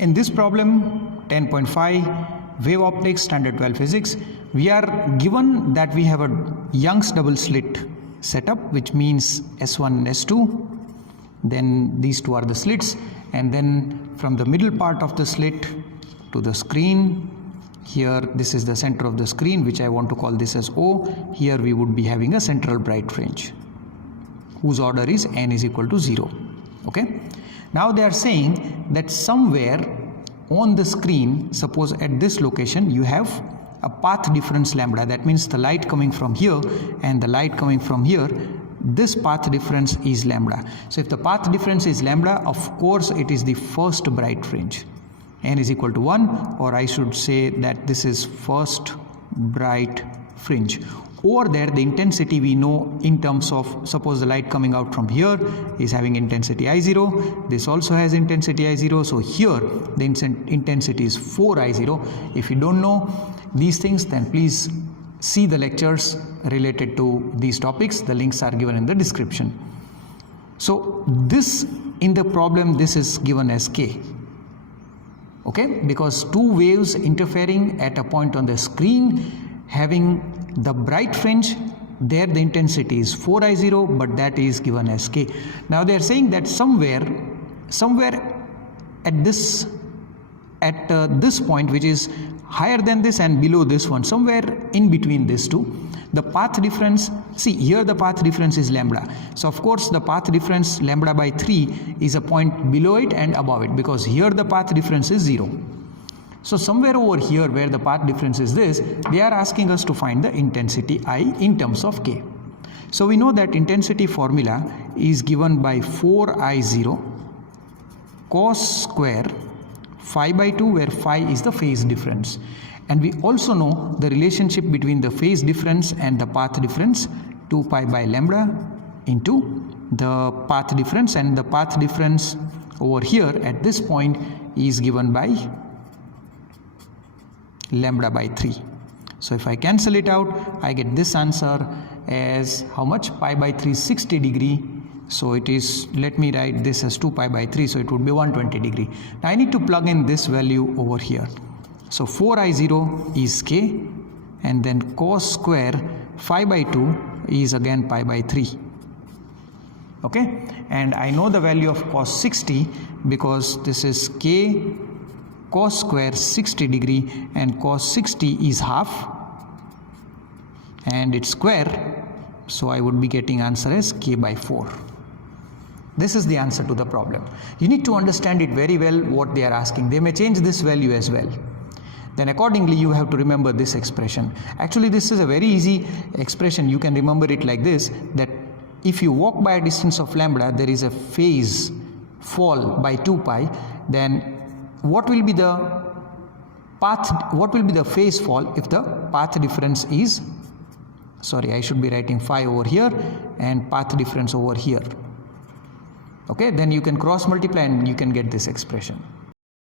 In this problem 10.5 wave optics standard 12 physics, we are given that we have a Young's double slit setup, which means S1 and S2. Then these two are the slits, and then from the middle part of the slit to the screen, here this is the center of the screen, which I want to call this as O. Here we would be having a central bright fringe whose order is n is equal to 0. Okay, now they are saying that somewhere on the screen, suppose at this location, you have a path difference lambda. That means the light coming from here and the light coming from here, this path difference is lambda. So if the path difference is lambda, of course it is the first bright fringe. N is equal to 1, or I should say that this is first bright fringe. Over there, the intensity we know in terms of, suppose the light coming out from here is having intensity I0, this also has intensity I0, so here the intensity is 4I0. If you don't know these things, then please see the lectures related to these topics. The links are given in the description. So this, in the problem, this is given as K. Okay, because two waves interfering at a point on the screen having the bright fringe, there the intensity is 4I0, but that is given as K. Now they are saying that somewhere at this point, which is higher than this and below this one, somewhere in between these two, the path difference, see here the path difference is lambda. So of course the path difference lambda by 3 is a point below it and above it, because here the path difference is 0. So somewhere over here where the path difference is this, they are asking us to find the intensity I in terms of K. So we know that intensity formula is given by 4I0 cos square phi by 2, where phi is the phase difference. And we also know the relationship between the phase difference and the path difference, 2 pi by lambda into the path difference, and the path difference over here at this point is given by lambda by 3. So if I cancel it out, I get this answer as how much? Pi by 3 is 60 degree. So it is, let me write this as 2 pi by 3, so it would be 120 degree. Now I need to plug in this value over here. So 4I0 is K, and then cos square phi by 2 is again pi by 3. Okay, and I know the value of cos 60 because this is K cos square 60 degree, and cos 60 is half and it's square, so I would be getting answer as K by 4. This is the answer to the problem. You need to understand it very well what they are asking. They may change this value as well. Then accordingly you have to remember this expression. Actually this is a very easy expression. You can remember it like this, that if you walk by a distance of lambda, there is a phase fall by 2 pi, then what will be the path, what will be the phase fall if the path difference is, sorry, I should be writing phi over here and path difference over here. Okay, then you can cross multiply and you can get this expression.